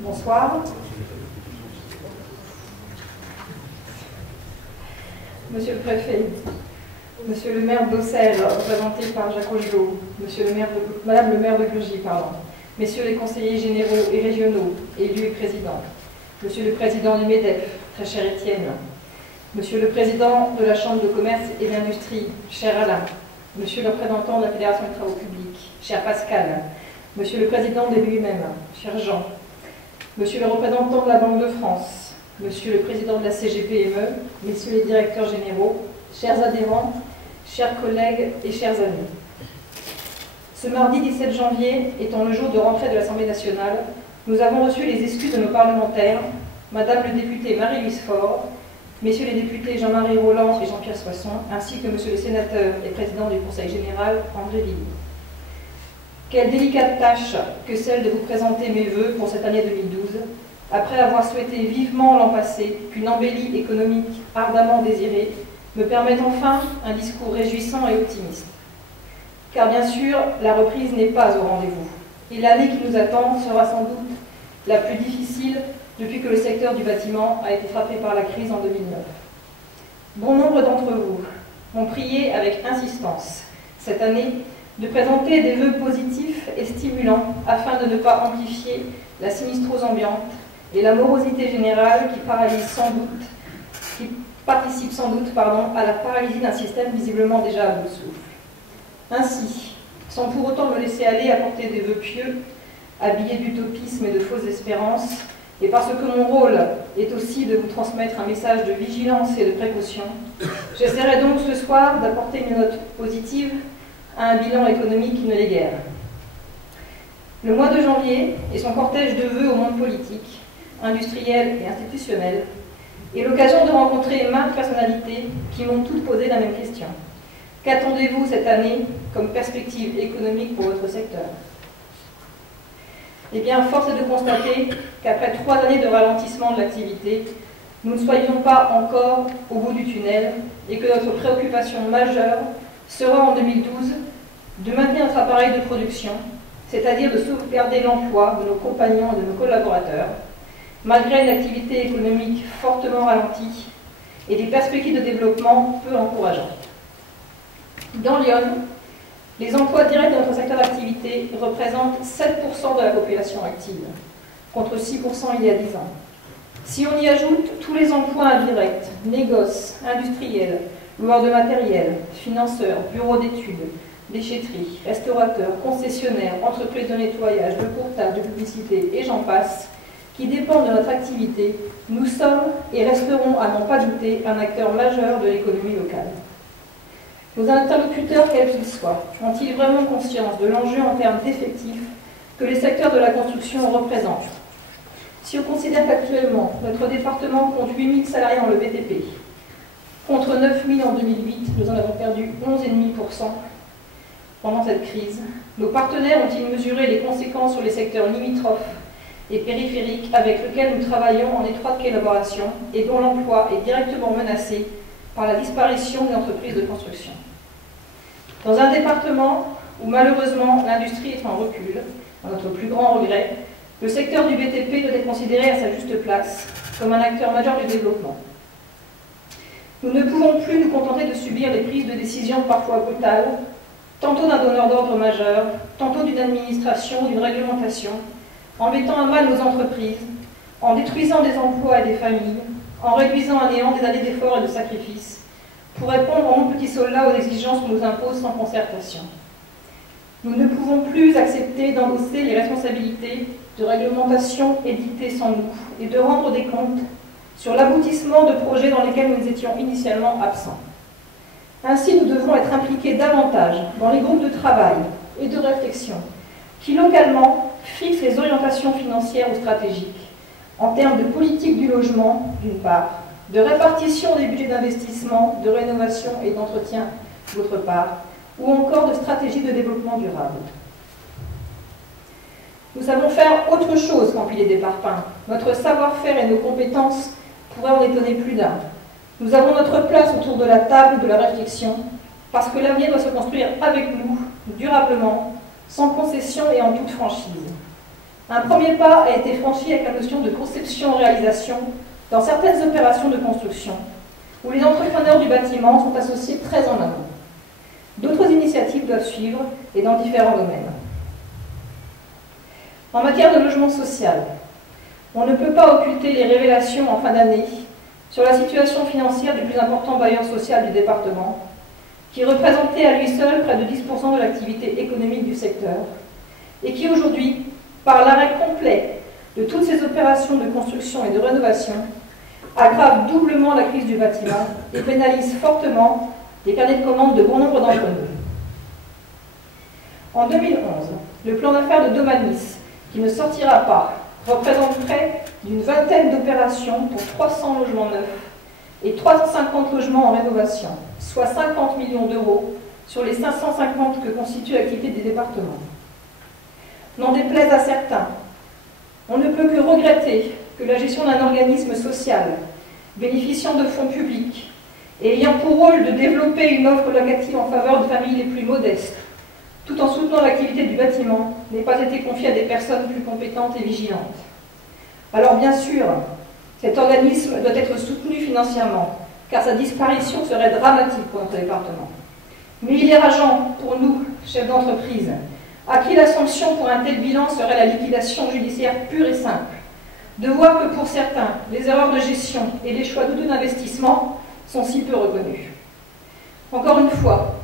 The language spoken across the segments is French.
Bonsoir. Monsieur le préfet, monsieur le maire d'Auxerre, représenté par Jacques Augelot, madame le maire de Grugy, messieurs les conseillers généraux et régionaux, élus et présidents, monsieur le président du MEDEF, très cher Étienne, monsieur le président de la Chambre de commerce et d'industrie, cher Alain, monsieur le représentant de la Fédération des travaux publics, cher Pascal, monsieur le président de lui-même, cher Jean, monsieur le représentant de la Banque de France, monsieur le président de la CGPME, messieurs les directeurs généraux, chers adhérents, chers collègues et chers amis. Ce mardi 17 janvier, étant le jour de rentrée de l'Assemblée nationale, nous avons reçu les excuses de nos parlementaires, madame le député Marie-Louise Faure, messieurs les députés Jean-Marie Roland et Jean-Pierre Soisson, ainsi que monsieur le sénateur et président du Conseil général, André Villy. Quelle délicate tâche que celle de vous présenter mes vœux pour cette année 2012, après avoir souhaité vivement l'an passé qu'une embellie économique ardemment désirée me permette enfin un discours réjouissant et optimiste. Car bien sûr, la reprise n'est pas au rendez-vous, et l'année qui nous attend sera sans doute la plus difficile depuis que le secteur du bâtiment a été frappé par la crise en 2009. Bon nombre d'entre vous ont prié avec insistance cette année de présenter des vœux positifs et stimulants afin de ne pas amplifier la sinistrose ambiante et la morosité générale qui participe sans doute à la paralysie d'un système visiblement déjà à bout de souffle. Ainsi, sans pour autant me laisser aller à porter des vœux pieux, habillés d'utopisme et de fausses espérances, et parce que mon rôle est aussi de vous transmettre un message de vigilance et de précaution, j'essaierai donc ce soir d'apporter une note positive à un bilan économique qui ne l'est guère. Le mois de janvier et son cortège de vœux au monde politique, industriel et institutionnel est l'occasion de rencontrer maintes personnalités qui m'ont toutes posé la même question. Qu'attendez-vous cette année comme perspective économique pour votre secteur? Eh bien, force est de constater qu'après 3 années de ralentissement de l'activité, nous ne soyons pas encore au bout du tunnel et que notre préoccupation majeure sera en 2012 de maintenir notre appareil de production, c'est-à-dire de sauvegarder l'emploi de nos compagnons et de nos collaborateurs, malgré une activité économique fortement ralentie et des perspectives de développement peu encourageantes. Dans Lyon, les emplois directs de notre secteur d'activité représentent 7% de la population active, contre 6% il y a 10 ans. Si on y ajoute tous les emplois indirects, négoces, industriels, loueurs de matériel, financeurs, bureaux d'études, déchetteries, restaurateurs, concessionnaires, entreprises de nettoyage, de courtage, de publicité, et j'en passe, qui dépendent de notre activité, nous sommes et resterons, à n'en pas douter, un acteur majeur de l'économie locale. Nos interlocuteurs, quels qu'ils soient, ont-ils vraiment conscience de l'enjeu en termes d'effectifs que les secteurs de la construction représentent? Si on considère qu'actuellement, notre département compte 8 000 salariés dans le BTP, contre 9 000 en 2008, nous en avons perdu 11,5% pendant cette crise, nos partenaires ont-ils mesuré les conséquences sur les secteurs limitrophes et périphériques avec lesquels nous travaillons en étroite collaboration et dont l'emploi est directement menacé par la disparition d'une entreprise de construction? Dans un département où malheureusement l'industrie est en recul, à notre plus grand regret, le secteur du BTP doit être considéré à sa juste place comme un acteur majeur du développement. Nous ne pouvons plus nous contenter de subir les prises de décisions parfois brutales, tantôt d'un donneur d'ordre majeur, tantôt d'une administration ou d'une réglementation, en mettant à mal nos entreprises, en détruisant des emplois et des familles, en réduisant à néant des années d'efforts et de sacrifices, pour répondre en mon petit soldat aux exigences qu'on nous impose sans concertation. Nous ne pouvons plus accepter d'endosser les responsabilités de réglementation édictées sans nous et de rendre des comptes sur l'aboutissement de projets dans lesquels nous étions initialement absents. Ainsi, nous devons être impliqués davantage dans les groupes de travail et de réflexion qui, localement, fixent les orientations financières ou stratégiques en termes de politique du logement, d'une part, de répartition des budgets d'investissement, de rénovation et d'entretien, d'autre part, ou encore de stratégie de développement durable. Nous savons faire autre chose qu'empiler des parpaings. Notre savoir-faire et nos compétences pourraient en étonner plus d'un. Nous avons notre place autour de la table de la réflexion, parce que l'avenir doit se construire avec nous, durablement, sans concession et en toute franchise. Un premier pas a été franchi avec la notion de conception-réalisation dans certaines opérations de construction, où les entrepreneurs du bâtiment sont associés très en amont. D'autres initiatives doivent suivre, et dans différents domaines. En matière de logement social, on ne peut pas occulter les révélations en fin d'année sur la situation financière du plus important bailleur social du département, qui représentait à lui seul près de 10% de l'activité économique du secteur, et qui aujourd'hui, par l'arrêt complet de toutes ces opérations de construction et de rénovation, aggrave doublement la crise du bâtiment et pénalise fortement les carnets de commandes de bon nombre d'entre nous. En 2011, le plan d'affaires de Domanis, qui ne sortira pas, représente près d'une vingtaine d'opérations pour 300 logements neufs et 350 logements en rénovation, soit 50 millions d'euros sur les 550 que constitue l'activité des départements. N'en déplaise à certains, on ne peut que regretter que la gestion d'un organisme social, bénéficiant de fonds publics et ayant pour rôle de développer une offre locative en faveur des familles les plus modestes, tout en soutenant l'activité du bâtiment, n'ait pas été confiée à des personnes plus compétentes et vigilantes. Alors bien sûr, cet organisme doit être soutenu financièrement, car sa disparition serait dramatique pour notre département. Mais il est rageant pour nous, chefs d'entreprise, à qui la sanction pour un tel bilan serait la liquidation judiciaire pure et simple, de voir que pour certains, les erreurs de gestion et les choix douteux d'investissement sont si peu reconnus. Encore une fois,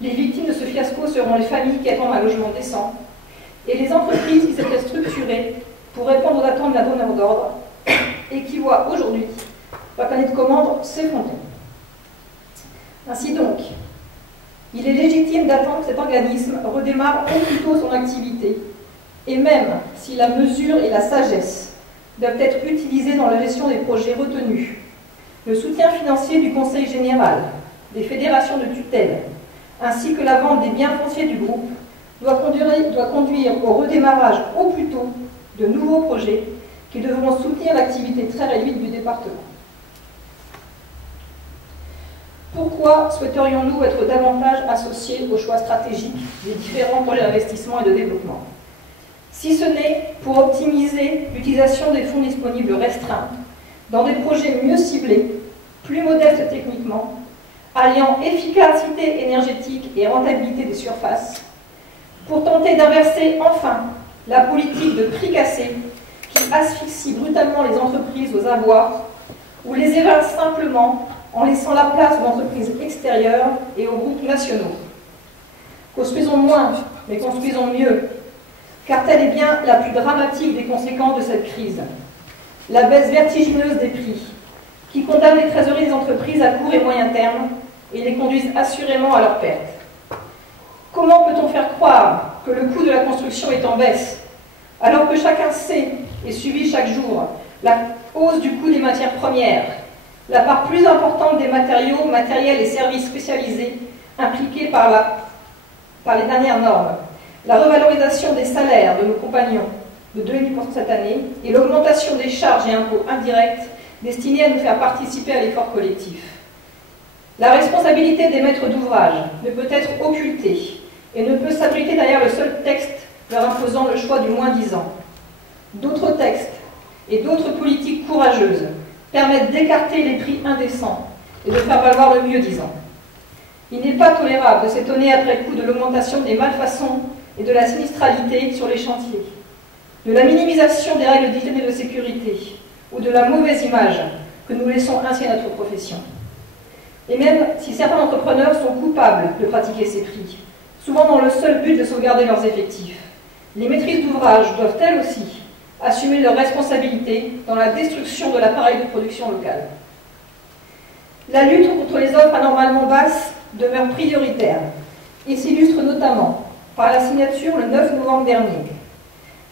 les victimes de ce fiasco seront les familles qui attendent un logement décent et les entreprises qui s'étaient structurées pour répondre aux attentes d'un donneur d'ordre et qui voient aujourd'hui leur carnet de commandes s'effondrer. Ainsi donc, il est légitime d'attendre que cet organisme redémarre au plus tôt son activité, et même si la mesure et la sagesse doivent être utilisées dans la gestion des projets retenus, le soutien financier du Conseil général, des fédérations de tutelle, ainsi que la vente des biens fonciers du groupe, doit conduire au redémarrage au plus tôt de nouveaux projets qui devront soutenir l'activité très réduite du département. Pourquoi souhaiterions-nous être davantage associés aux choix stratégiques des différents projets d'investissement et de développement? Si ce n'est pour optimiser l'utilisation des fonds disponibles restreints dans des projets mieux ciblés, plus modestes techniquement, alliant efficacité énergétique et rentabilité des surfaces, pour tenter d'inverser enfin la politique de prix cassé qui asphyxie brutalement les entreprises aux abois ou les évince simplement en laissant la place aux entreprises extérieures et aux groupes nationaux. Construisons moins, mais construisons mieux, car telle est bien la plus dramatique des conséquences de cette crise. La baisse vertigineuse des prix, qui condamne les trésoreries des entreprises à court et moyen terme et les conduisent assurément à leur perte. Comment peut-on faire croire que le coût de la construction est en baisse, alors que chacun sait et subit chaque jour la hausse du coût des matières premières, la part plus importante des matériaux, matériels et services spécialisés impliqués par les dernières normes, la revalorisation des salaires de nos compagnons de 2,5% cette année et l'augmentation des charges et impôts indirects destinés à nous faire participer à l'effort collectif. La responsabilité des maîtres d'ouvrage ne peut être occultée et ne peut s'abriter derrière le seul texte leur imposant le choix du moins-disant. D'autres textes et d'autres politiques courageuses permettent d'écarter les prix indécents et de faire valoir le mieux-disant. Il n'est pas tolérable de s'étonner après coup de l'augmentation des malfaçons et de la sinistralité sur les chantiers, de la minimisation des règles d'hygiène et de sécurité, ou de la mauvaise image que nous laissons ainsi à notre profession. Et même si certains entrepreneurs sont coupables de pratiquer ces prix, souvent dans le seul but de sauvegarder leurs effectifs, les maîtrises d'ouvrage doivent elles aussi assumer leurs responsabilités dans la destruction de l'appareil de production local. La lutte contre les offres anormalement basses demeure prioritaire et s'illustre notamment par la signature le 9 novembre dernier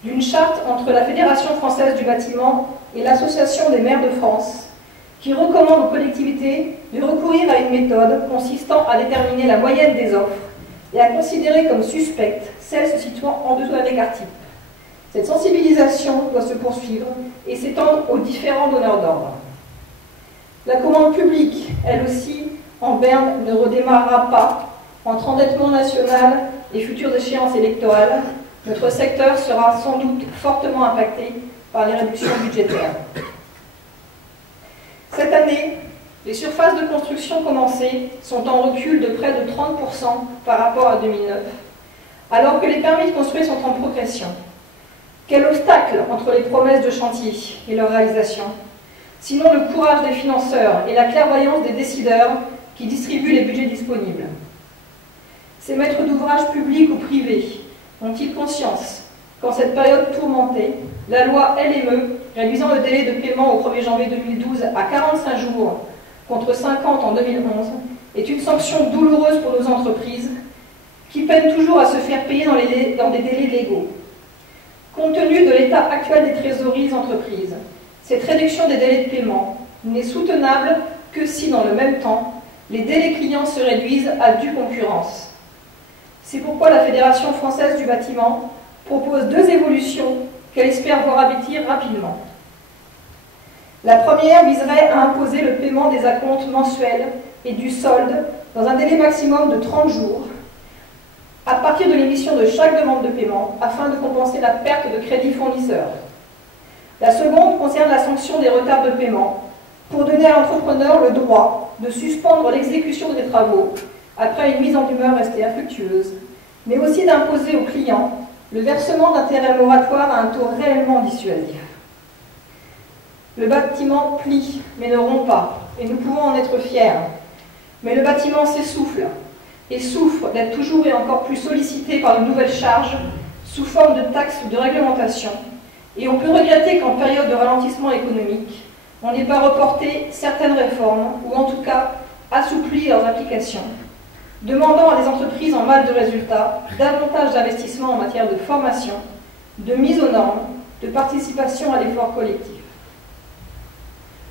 d'une charte entre la Fédération française du bâtiment et l'Association des maires de France qui recommande aux collectivités de recourir à une méthode consistant à déterminer la moyenne des offres et à considérer comme suspectes celles se situant en dessous d'un écart type. Cette sensibilisation doit se poursuivre et s'étendre aux différents donneurs d'ordre. La commande publique, elle aussi, en berne, ne redémarrera pas entre endettement national et futures échéances électorales, Notre secteur sera sans doute fortement impacté par les réductions budgétaires. Cette année, les surfaces de construction commencées sont en recul de près de 30% par rapport à 2009, alors que les permis de construire sont en progression. Quel obstacle entre les promesses de chantier et leur réalisation, sinon le courage des financeurs et la clairvoyance des décideurs qui distribuent les budgets disponibles. Ces maîtres d'ouvrage publics ou privés ont-ils conscience qu'en cette période tourmentée, la loi LME, réduisant le délai de paiement au 1er janvier 2012 à 45 jours contre 50 en 2011, est une sanction douloureuse pour nos entreprises qui peinent toujours à se faire payer dans des délais légaux. Compte tenu de l'état actuel des trésoreries des entreprises, cette réduction des délais de paiement n'est soutenable que si, dans le même temps, les délais clients se réduisent à due concurrence. C'est pourquoi la Fédération française du bâtiment propose deux évolutions qu'elle espère voir aboutir rapidement. La première viserait à imposer le paiement des acomptes mensuels et du solde dans un délai maximum de 30 jours à partir de l'émission de chaque demande de paiement afin de compenser la perte de crédit fournisseur. La seconde concerne la sanction des retards de paiement pour donner à l'entrepreneur le droit de suspendre l'exécution des travaux après une mise en demeure restée infructueuse, mais aussi d'imposer aux clients le versement d'intérêts moratoires à un taux réellement dissuasif. Le bâtiment plie, mais ne rompt pas, et nous pouvons en être fiers. Mais le bâtiment s'essouffle, et souffre d'être toujours et encore plus sollicité par de nouvelles charges sous forme de taxes ou de réglementation, et on peut regretter qu'en période de ralentissement économique, on n'ait pas reporté certaines réformes, ou en tout cas assoupli leurs applications, demandant à des entreprises en mal de résultats davantage d'investissements en matière de formation, de mise aux normes, de participation à l'effort collectif.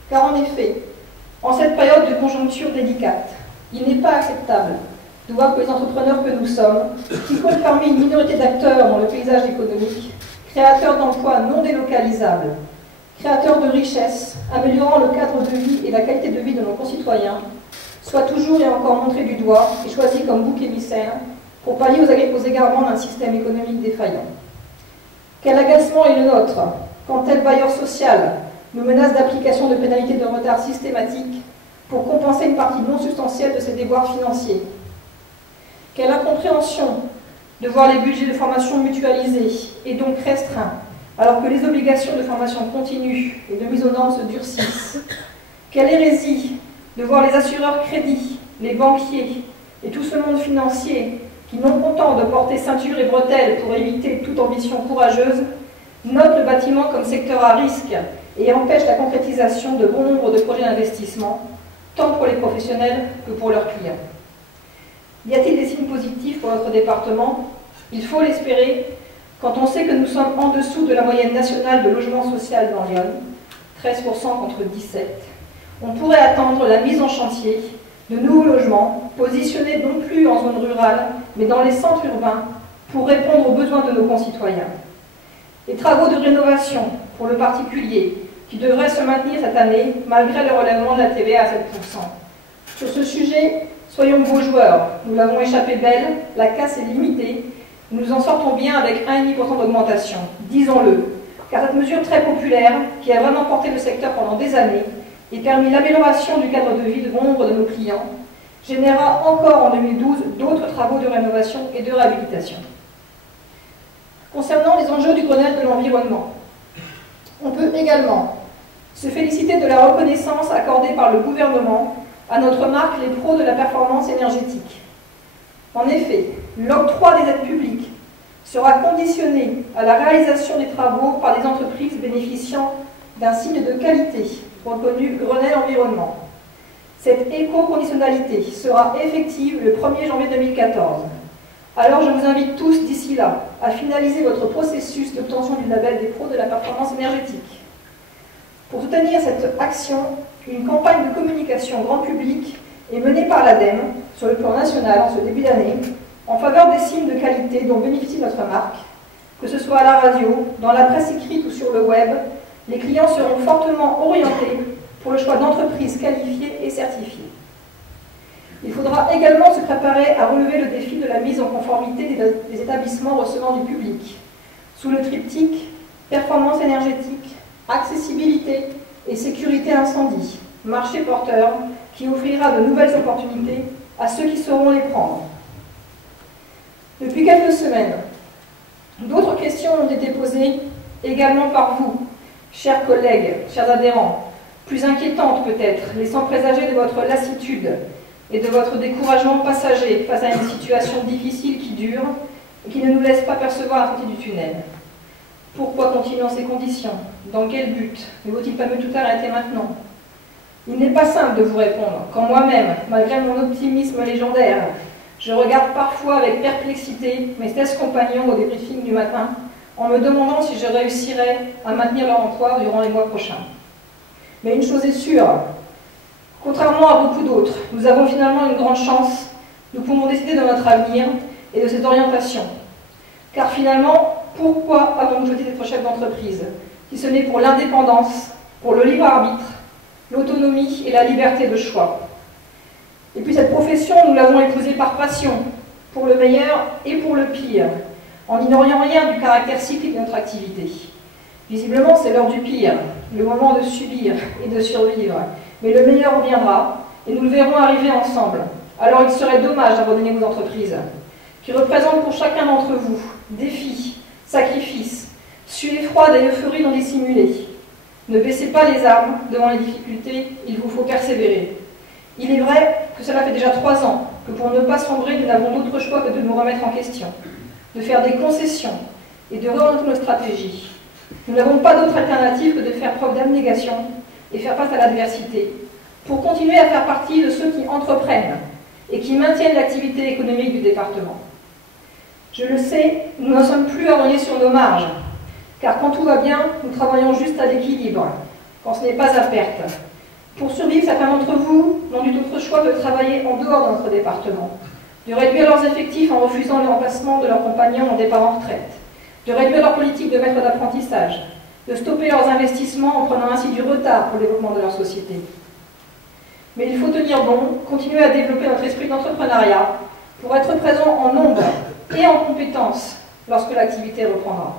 Car en effet, en cette période de conjoncture délicate, il n'est pas acceptable de voir que les entrepreneurs que nous sommes, qui comptent parmi une minorité d'acteurs dans le paysage économique, créateurs d'emplois non délocalisables, créateurs de richesses, améliorant le cadre de vie et la qualité de vie de nos concitoyens, soient toujours et encore montrés du doigt et choisis comme bouc émissaire pour pallier aux égarements d'un système économique défaillant. Quel agacement est le nôtre quand tel bailleur social nous menace d'application de pénalités de retard systématiques pour compenser une partie non substantielle de ses déboires financiers. Quelle incompréhension de voir les budgets de formation mutualisés et donc restreints, alors que les obligations de formation continue et de mise aux normes se durcissent. Quelle hérésie de voir les assureurs crédits, les banquiers et tout ce monde financier qui, non contents de porter ceinture et bretelles pour éviter toute ambition courageuse, notent le bâtiment comme secteur à risque et empêchent la concrétisation de bon nombre de projets d'investissement, tant pour les professionnels que pour leurs clients. Y a-t-il des signes positifs pour notre département? Il faut l'espérer quand on sait que nous sommes en dessous de la moyenne nationale de logement social dans l'Yonne, 13% contre 17%. On pourrait attendre la mise en chantier de nouveaux logements positionnés non plus en zone rurale, mais dans les centres urbains pour répondre aux besoins de nos concitoyens. Les travaux de rénovation pour le particulier qui devraient se maintenir cette année malgré le relèvement de la TVA à 7%. Sur ce sujet, soyons beaux joueurs. Nous l'avons échappé belle, la casse est limitée. Nous en sortons bien avec 1,5% d'augmentation, disons-le, car cette mesure très populaire, qui a vraiment porté le secteur pendant des années et permis l'amélioration du cadre de vie de bon nombre de nos clients, générera encore en 2012 d'autres travaux de rénovation et de réhabilitation. Concernant les enjeux du Grenelle de l'environnement, on peut également se féliciter de la reconnaissance accordée par le gouvernement à notre marque les pros de la performance énergétique. En effet, l'octroi des aides publiques sera conditionné à la réalisation des travaux par des entreprises bénéficiant d'un signe de qualité reconnu Grenelle Environnement. Cette éco-conditionnalité sera effective le 1er janvier 2014. Alors je vous invite tous d'ici là à finaliser votre processus d'obtention du label des pros de la performance énergétique. Pour soutenir cette action, une campagne de communication grand public est menée par l'ADEME sur le plan national en ce début d'année en faveur des signes de qualité dont bénéficie notre marque, que ce soit à la radio, dans la presse écrite ou sur le web. Les clients seront fortement orientés pour le choix d'entreprises qualifiées et certifiées. Il faudra également se préparer à relever le défi de la mise en conformité des établissements recevant du public. sous le triptyque performance énergétique, accessibilité et sécurité incendie, marché porteur qui offrira de nouvelles opportunités à ceux qui sauront les prendre. Depuis quelques semaines, d'autres questions ont été posées également par vous, chers collègues, chers adhérents, plus inquiétantes peut-être, laissant présager de votre lassitude et de votre découragement passager face à une situation difficile qui dure et qui ne nous laisse pas percevoir la sortie du tunnel. Pourquoi continuer dans ces conditions? Dans quel but? Ne vaut-il pas mieux tout arrêter maintenant? Il n'est pas simple de vous répondre, quand moi-même, malgré mon optimisme légendaire, je regarde parfois avec perplexité mes 16 compagnons au débriefing du matin, en me demandant si je réussirais à maintenir leur emploi durant les mois prochains. Mais une chose est sûre, contrairement à beaucoup d'autres, nous avons finalement une grande chance, nous pouvons décider de notre avenir et de cette orientation. Car finalement, pourquoi avons-nous choisi d'être chef d'entreprise, si ce n'est pour l'indépendance, pour le libre arbitre, l'autonomie et la liberté de choix? Et puis cette profession, nous l'avons épousée par passion, pour le meilleur et pour le pire, en n'ignorant rien du caractère cyclique de notre activité. Visiblement, c'est l'heure du pire, le moment de subir et de survivre. Mais le meilleur viendra, et nous le verrons arriver ensemble. Alors il serait dommage d'abandonner vos entreprises, qui représentent pour chacun d'entre vous défis, sacrifices, suées froides et euphorie non dissimulée. Ne baissez pas les armes devant les difficultés, il vous faut persévérer. Il est vrai que cela fait déjà 3 ans que pour ne pas sombrer, nous n'avons d'autre choix que de nous remettre en question, de faire des concessions et de reorienter nos stratégies. Nous n'avons pas d'autre alternative que de faire preuve d'abnégation et faire face à l'adversité, pour continuer à faire partie de ceux qui entreprennent et qui maintiennent l'activité économique du département. Je le sais, nous n'en sommes plus à rogner sur nos marges, car quand tout va bien, nous travaillons juste à l'équilibre, quand ce n'est pas à perte. Pour survivre, certains d'entre vous n'ont eu d'autre choix que de travailler en dehors de notre département, de réduire leurs effectifs en refusant le remplacement de leurs compagnons en départ en retraite, de réduire leur politique de maître d'apprentissage, de stopper leurs investissements en prenant ainsi du retard pour le développement de leur société. Mais il faut tenir bon, continuer à développer notre esprit d'entrepreneuriat pour être présent en nombre et en compétences lorsque l'activité reprendra.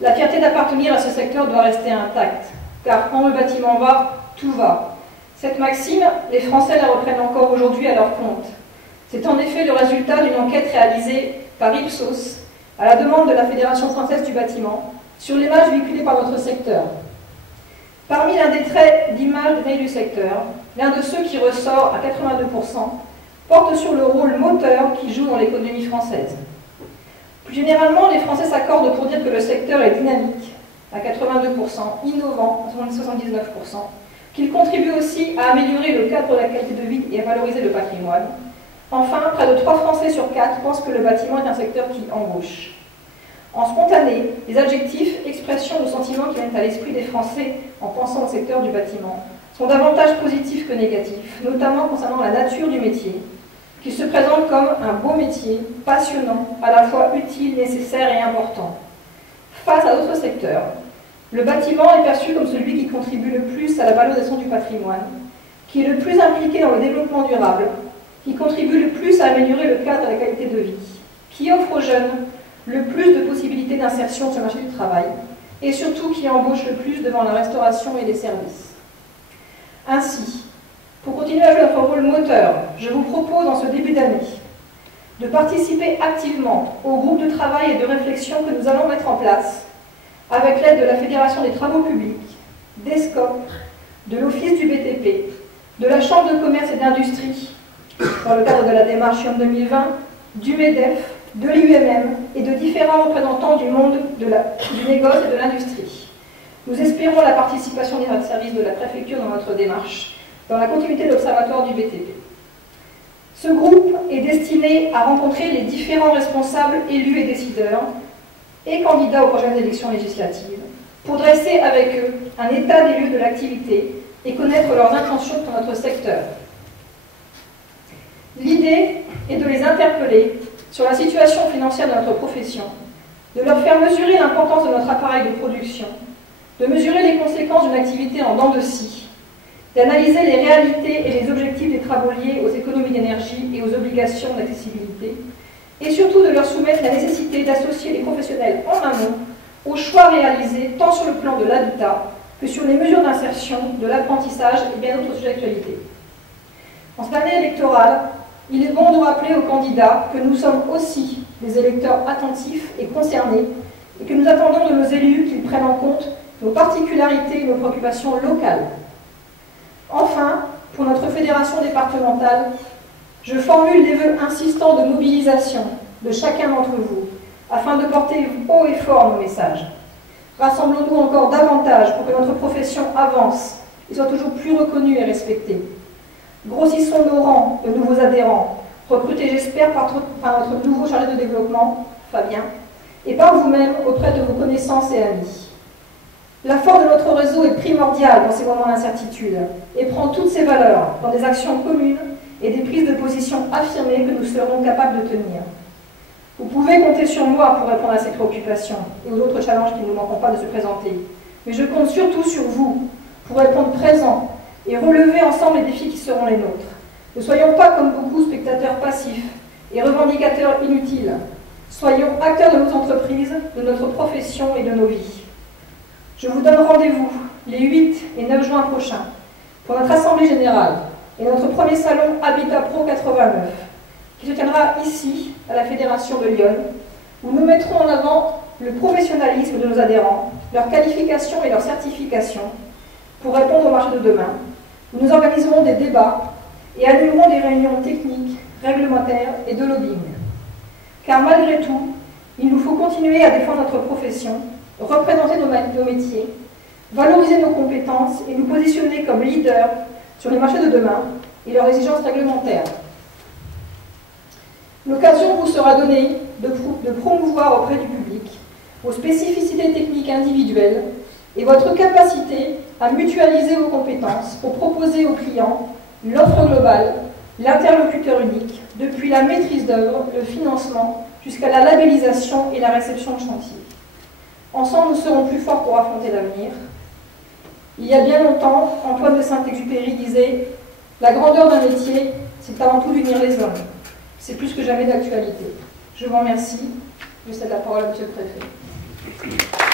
La fierté d'appartenir à ce secteur doit rester intacte, car quand le bâtiment va, tout va. Cette maxime, les Français la reprennent encore aujourd'hui à leur compte. C'est en effet le résultat d'une enquête réalisée par Ipsos à la demande de la Fédération française du bâtiment sur l'image véhiculée par notre secteur. Parmi l'un des traits d'image du secteur, l'un de ceux qui ressort à 82% porte sur le rôle moteur qu'il joue dans l'économie française. Plus généralement, les Français s'accordent pour dire que le secteur est dynamique, à 82%, innovant, à 79%, qu'il contribue aussi à améliorer le cadre de la qualité de vie et à valoriser le patrimoine. Enfin, près de 3 Français sur 4 pensent que le bâtiment est un secteur qui embauche. En spontané, les adjectifs, expressions ou sentiments qui viennent à l'esprit des Français en pensant au secteur du bâtiment sont davantage positifs que négatifs, notamment concernant la nature du métier, qui se présente comme un beau métier, passionnant, à la fois utile, nécessaire et important. Face à d'autres secteurs, le bâtiment est perçu comme celui qui contribue le plus à la valorisation du patrimoine, qui est le plus impliqué dans le développement durable, qui contribue le plus à améliorer le cadre et la qualité de vie, qui offre aux jeunes le plus de possibilités d'insertion sur le marché du travail, et surtout qui embauche le plus devant la restauration et les services. Ainsi, pour continuer à jouer notre rôle moteur, je vous propose en ce début d'année de participer activement au groupe de travail et de réflexion que nous allons mettre en place avec l'aide de la Fédération des travaux publics, d'ESCOP, de l'Office du BTP, de la Chambre de commerce et d'industrie, dans le cadre de la démarche IOM 2020, du MEDEF, de l'UMM et de différents représentants du monde du négoce et de l'industrie. Nous espérons la participation des services de la préfecture dans notre démarche, dans la continuité de l'Observatoire du BTP. Ce groupe est destiné à rencontrer les différents responsables, élus et décideurs, et candidats aux prochaines élections législatives, pour dresser avec eux un état des lieux de l'activité et connaître leurs intentions pour notre secteur. L'idée est de les interpeller sur la situation financière de notre profession, de leur faire mesurer l'importance de notre appareil de production, de mesurer les conséquences d'une activité en dents de scie, d'analyser les réalités et les objectifs des travaux liés aux économies d'énergie et aux obligations d'accessibilité, et surtout de leur soumettre la nécessité d'associer les professionnels en amont aux choix réalisés tant sur le plan de l'habitat que sur les mesures d'insertion, de l'apprentissage et bien d'autres sujets d'actualité. En cette année électorale, il est bon de rappeler aux candidats que nous sommes aussi des électeurs attentifs et concernés et que nous attendons de nos élus qu'ils prennent en compte nos particularités et nos préoccupations locales. Enfin, pour notre fédération départementale, je formule des vœux insistants de mobilisation de chacun d'entre vous afin de porter haut et fort nos messages. Rassemblons-nous encore davantage pour que notre profession avance et soit toujours plus reconnue et respectée. Grossissons nos rangs de nouveaux adhérents, recrutés j'espère par notre nouveau chargé de développement, Fabien, et par vous-même auprès de vos connaissances et amis. La force de notre réseau est primordiale dans ces moments d'incertitude et prend toutes ses valeurs dans des actions communes et des prises de position affirmées que nous serons capables de tenir. Vous pouvez compter sur moi pour répondre à ces préoccupations et aux autres challenges qui ne manqueront pas de se présenter. Mais je compte surtout sur vous pour répondre présent et relever ensemble les défis qui seront les nôtres. Ne soyons pas comme beaucoup spectateurs passifs et revendicateurs inutiles. Soyons acteurs de nos entreprises, de notre profession et de nos vies. Je vous donne rendez-vous les 8 et 9 juin prochains pour notre Assemblée Générale et notre premier salon Habitat Pro 89, qui se tiendra ici, à la Fédération de Lyon, où nous mettrons en avant le professionnalisme de nos adhérents, leurs qualifications et leurs certifications, pour répondre au marché de demain, où nous organiserons des débats et animerons des réunions techniques, réglementaires et de lobbying. Car malgré tout, il nous faut continuer à défendre notre profession, représenter nos métiers, valoriser nos compétences et nous positionner comme leaders sur les marchés de demain et leurs exigences réglementaires. L'occasion vous sera donnée de promouvoir auprès du public vos spécificités techniques individuelles et votre capacité à mutualiser vos compétences pour proposer aux clients l'offre globale, l'interlocuteur unique, depuis la maîtrise d'œuvre, le financement, jusqu'à la labellisation et la réception de chantier. Ensemble, nous serons plus forts pour affronter l'avenir. Il y a bien longtemps, Antoine de Saint-Exupéry disait « La grandeur d'un métier, c'est avant tout d'unir les hommes. » C'est plus que jamais d'actualité. Je vous remercie. Je cède la parole à Monsieur le Préfet.